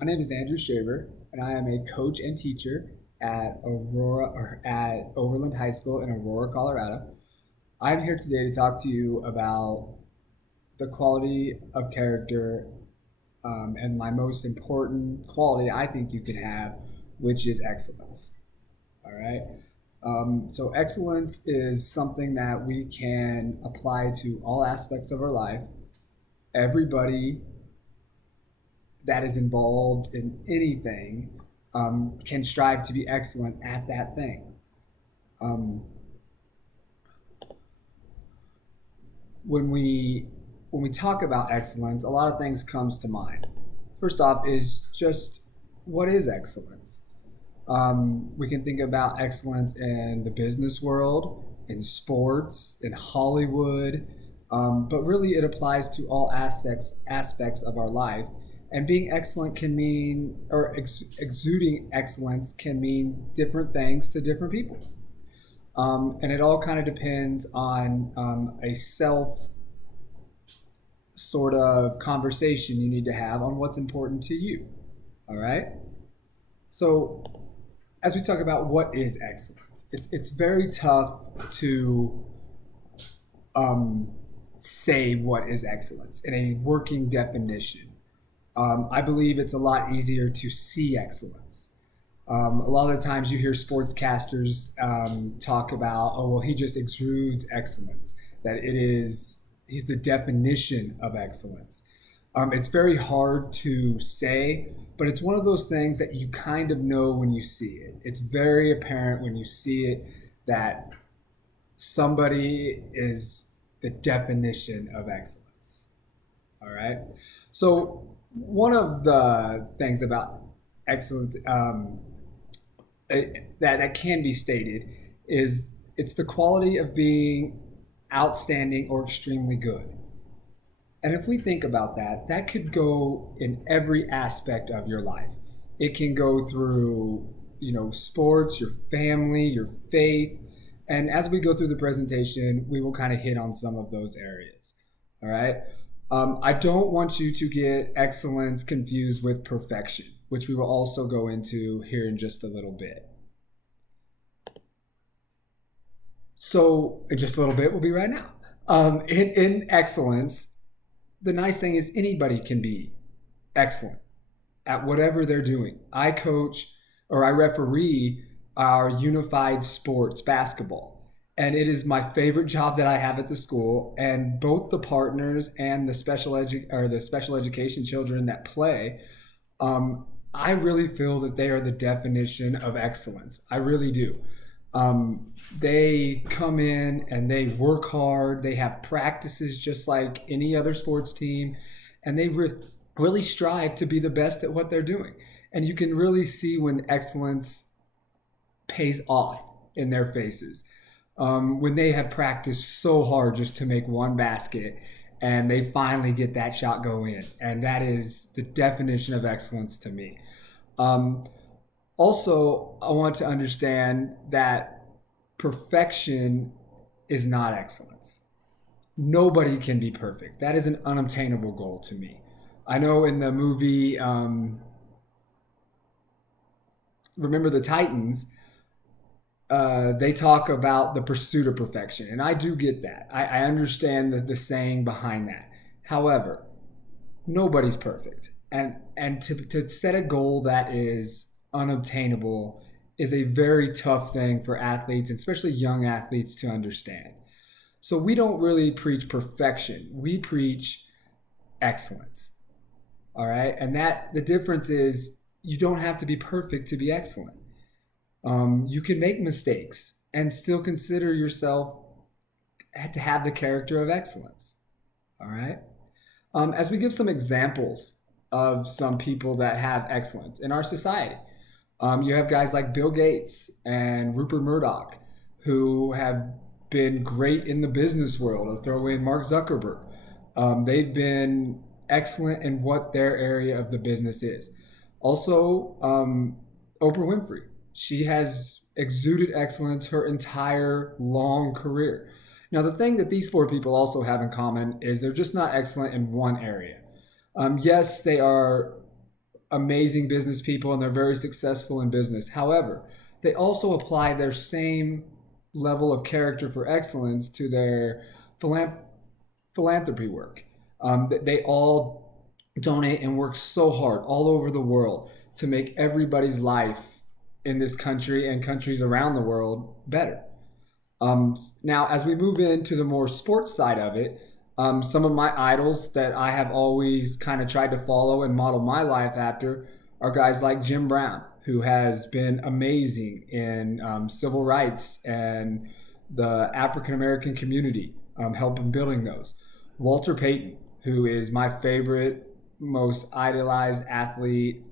My name is Andrew Shaver, and I am a coach and teacher at Overland High School in Aurora, Colorado. I'm here today to talk to you about the quality of character and my most important quality I think you can have, which is excellence. All right. So excellence is something that we can apply to all aspects of our life. Everybody that is involved in anything can strive to be excellent at that thing. Um, when we when we talk about excellence, a lot of things comes to mind. First off, is just what is excellence? We can think about excellence in the business world, in sports, in Hollywood, but really it applies to all aspects of our life. And being excellent can mean, or exuding excellence can mean different things to different people. And it all kind of depends on a self sort of conversation you need to have on what's important to you. All right. So, as we talk about what is excellence, it's very tough to say what is excellence in a working definition. I believe it's a lot easier to see excellence. A lot of the times you hear sportscasters talk about, oh, well, he just exudes excellence, that he's the definition of excellence. It's very hard to say, but it's one of those things that you kind of know when you see it. It's very apparent when you see it that somebody is the definition of excellence. All right. So, one of the things about excellence that can be stated is it's the quality of being outstanding or extremely good. And if we think about that, that could go in every aspect of your life. It can go through, sports, your family, your faith. And as we go through the presentation, we will kind of hit on some of those areas. All right. I don't want you to get excellence confused with perfection, which we will also go into here in just a little bit. So, in just a little bit, we'll be right now. In excellence, the nice thing is anybody can be excellent at whatever they're doing. I coach or I referee our unified sports basketball, and it is my favorite job that I have at the school. And both the partners and the special education children that play, I really feel that they are the definition of excellence. I really do. They come in and they work hard. They have practices just like any other sports team, and they really strive to be the best at what they're doing. And you can really see when excellence pays off in their faces. When they have practiced so hard just to make one basket and they finally get that shot go in. And that is the definition of excellence to me. Also, I want to understand that perfection is not excellence. Nobody can be perfect. That is an unobtainable goal to me. I know in the movie Remember the Titans, they talk about the pursuit of perfection. And I do get that. I understand the saying behind that. However, nobody's perfect. And to set a goal that is unobtainable is a very tough thing for athletes, especially young athletes, to understand. So we don't really preach perfection. We preach excellence. All right. And that the difference is you don't have to be perfect to be excellent. You can make mistakes and still consider yourself to have the character of excellence. All right. As we give some examples of some people that have excellence in our society, you have guys like Bill Gates and Rupert Murdoch who have been great in the business world. I'll throw in Mark Zuckerberg. They've been excellent in what their area of the business is. Also, Oprah Winfrey. She has exuded excellence her entire long career. Now, the thing that these four people also have in common is they're just not excellent in one area. Yes, they are amazing business people and they're very successful in business. However, they also apply their same level of character for excellence to their philanthropy work. They all donate and work so hard all over the world to make everybody's life in this country and countries around the world better. Now, as we move into the more sports side of it, some of my idols that I have always kind of tried to follow and model my life after are guys like Jim Brown, who has been amazing in civil rights and the African American community, helping building those. Walter Payton, who is my favorite, most idolized athlete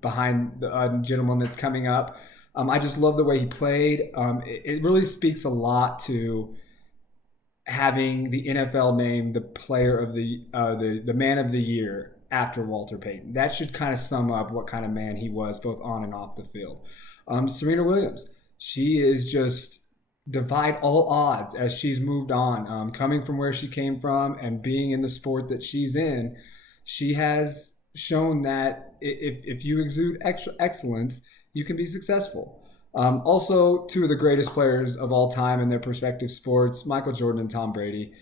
behind the gentleman that's coming up. I just love the way he played. It really speaks a lot to having the NFL name the player of the man of the year after Walter Payton. That should kind of sum up what kind of man he was, both on and off the field. Serena Williams, she is just defied all odds as she's moved on, coming from where she came from and being in the sport that she's in. She has shown that if you exude extra excellence, you can be successful. Also, two of the greatest players of all time in their respective sports, Michael Jordan and Tom Brady,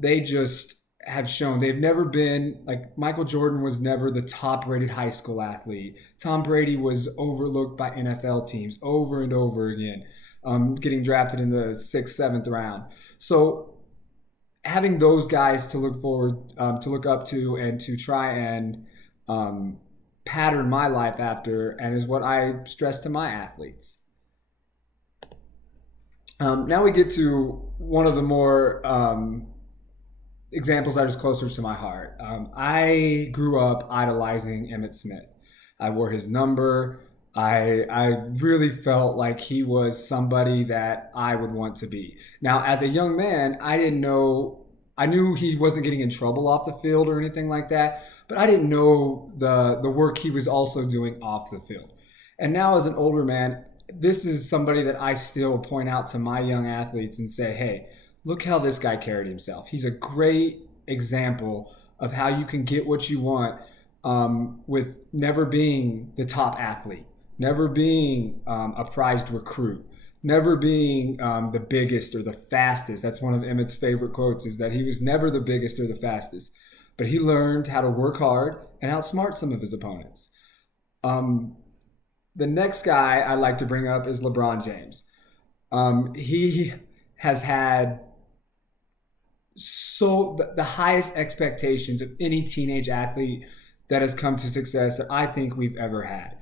they just have shown they've never been like Michael Jordan was never the top rated high school athlete. Tom Brady was overlooked by NFL teams over and over again, getting drafted in the 6th, 7th round. So having those guys to look forward, to look up to, and to try and pattern my life after, and is what I stress to my athletes. Now we get to one of the more examples that is closer to my heart. I grew up idolizing Emmitt Smith. I wore his number. I really felt like he was somebody that I would want to be. Now, as a young man, I knew he wasn't getting in trouble off the field or anything like that, but I didn't know the work he was also doing off the field. And now as an older man, this is somebody that I still point out to my young athletes and say, hey, look how this guy carried himself. He's a great example of how you can get what you want with never being the top athlete, never being a prized recruit, never being the biggest or the fastest. That's one of Emmitt's favorite quotes, is that he was never the biggest or the fastest, but he learned how to work hard and outsmart some of his opponents. The next guy I'd like to bring up is LeBron James. He has had the highest expectations of any teenage athlete that has come to success that I think we've ever had.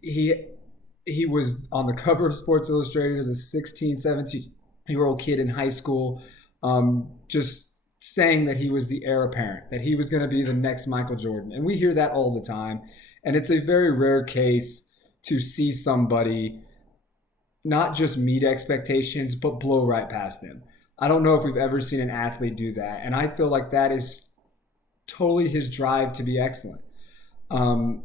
He was on the cover of Sports Illustrated as a 16, 17-year-old kid in high school, just saying that he was the heir apparent, that he was going to be the next Michael Jordan. And we hear that all the time. And it's a very rare case to see somebody not just meet expectations, but blow right past them. I don't know if we've ever seen an athlete do that. And I feel like that is totally his drive to be excellent.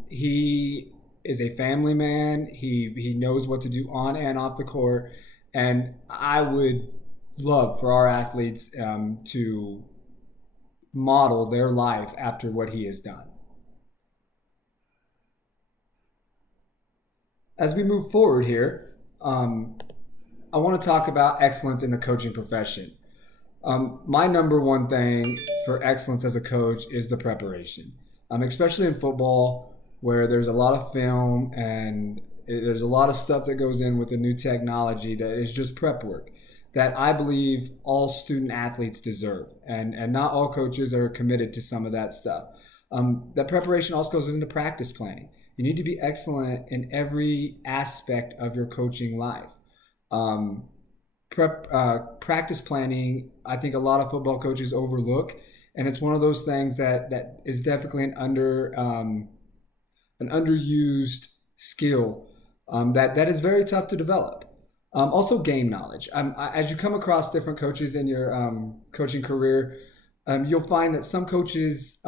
He is a family man. He knows what to do on and off the court. And I would love for our athletes to model their life after what he has done. As we move forward here, I want to talk about excellence in the coaching profession. My number one thing for excellence as a coach is the preparation, especially in football, where there's a lot of film and there's a lot of stuff that goes in with the new technology that is just prep work that I believe all student athletes deserve. And not all coaches are committed to some of that stuff. That preparation also goes into practice planning. You need to be excellent in every aspect of your coaching life. Practice planning, I think a lot of football coaches overlook, and it's one of those things that is definitely an underused skill that is very tough to develop. Also, game knowledge. As you come across different coaches in your coaching career, you'll find that some coaches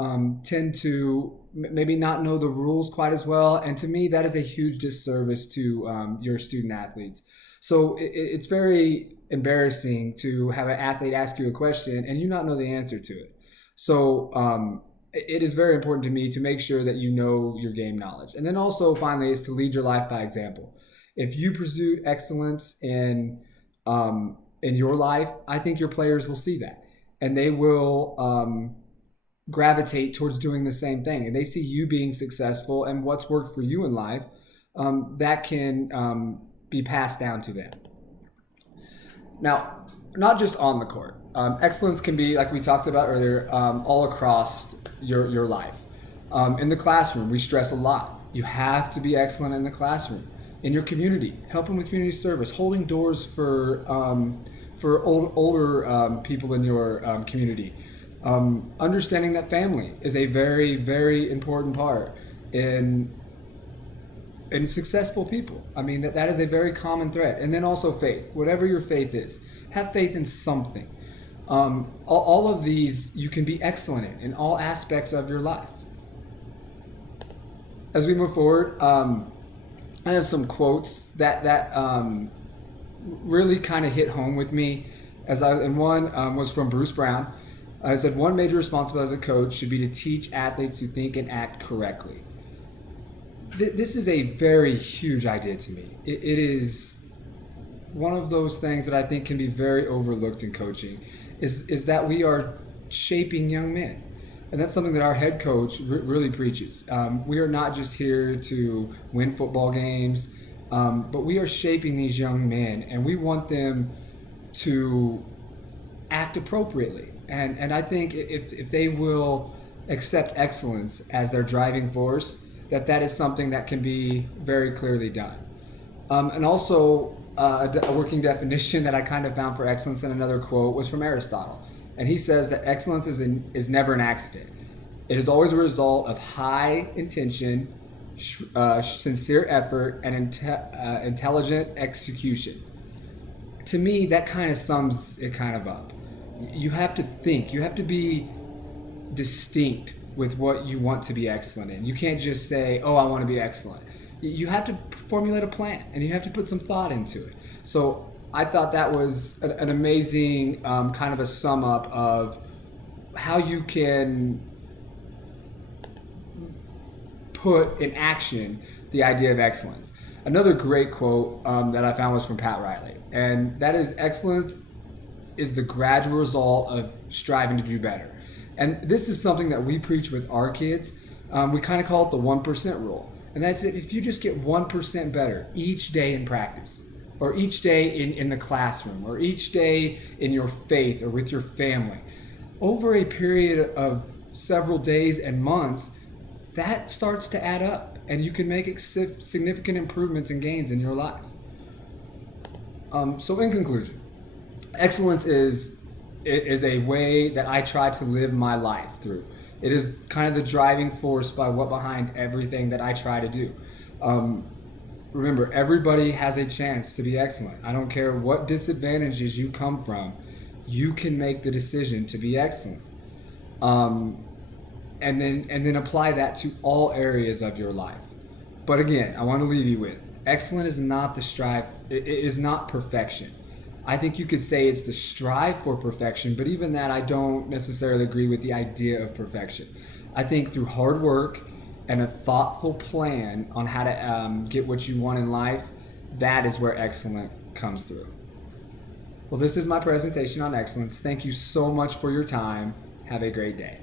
tend to maybe not know the rules quite as well. And to me, that is a huge disservice to your student athletes. So it's very embarrassing to have an athlete ask you a question and you not know the answer to it. So it is very important to me to make sure that you know your game knowledge. And then also, finally, is to lead your life by example. If you pursue excellence in your life, I think your players will see that, and they will gravitate towards doing the same thing. And they see you being successful and what's worked for you in life, that can be passed down to them. Now, not just on the court. Excellence can be, like we talked about earlier, all across your life. In the classroom, we stress a lot. You have to be excellent in the classroom. In your community, helping with community service, holding doors for older people in your community. Understanding that family is a very, very important part in successful people. I mean, that is a very common thread. And then also faith. Whatever your faith is, have faith in something. All of these you can be excellent in all aspects of your life. As we move forward, I have some quotes that really kind of hit home with me. And one was from Bruce Brown. It said, one major responsibility as a coach should be to teach athletes to think and act correctly. This is a very huge idea to me. It is one of those things that I think can be very overlooked in coaching, is that we are shaping young men. And that's something that our head coach really preaches. We are not just here to win football games, but we are shaping these young men, and we want them to act appropriately. And I think if they will accept excellence as their driving force, that is something that can be very clearly done. And also, a working definition that I kind of found for excellence in another quote was from Aristotle. And he says that excellence is never an accident. It is always a result of high intention, sincere effort, and intelligent execution. To me, that kind of sums it kind of up. You have to think. You have to be distinct with what you want to be excellent in. You can't just say, oh, I want to be excellent. You have to formulate a plan, and you have to put some thought into it. So I thought that was an amazing kind of a sum up of how you can put in action the idea of excellence. Another great quote that I found was from Pat Riley, and that is, excellence is the gradual result of striving to do better. And this is something that we preach with our kids. We kind of call it the 1% rule. And that's it. If you just get 1% better each day in practice, or each day in the classroom, or each day in your faith or with your family, over a period of several days and months, that starts to add up, and you can make significant improvements and gains in your life. So in conclusion, excellence is a way that I try to live my life through. It is kind of the driving force behind everything that I try to do. Remember, everybody has a chance to be excellent. I don't care what disadvantages you come from, you can make the decision to be excellent. And then apply that to all areas of your life. But again, I want to leave you with, excellent is not the strive, it is not perfection. I think you could say it's the strive for perfection, but even that, I don't necessarily agree with the idea of perfection. I think through hard work and a thoughtful plan on how to get what you want in life, that is where excellence comes through. Well, this is my presentation on excellence. Thank you so much for your time. Have a great day.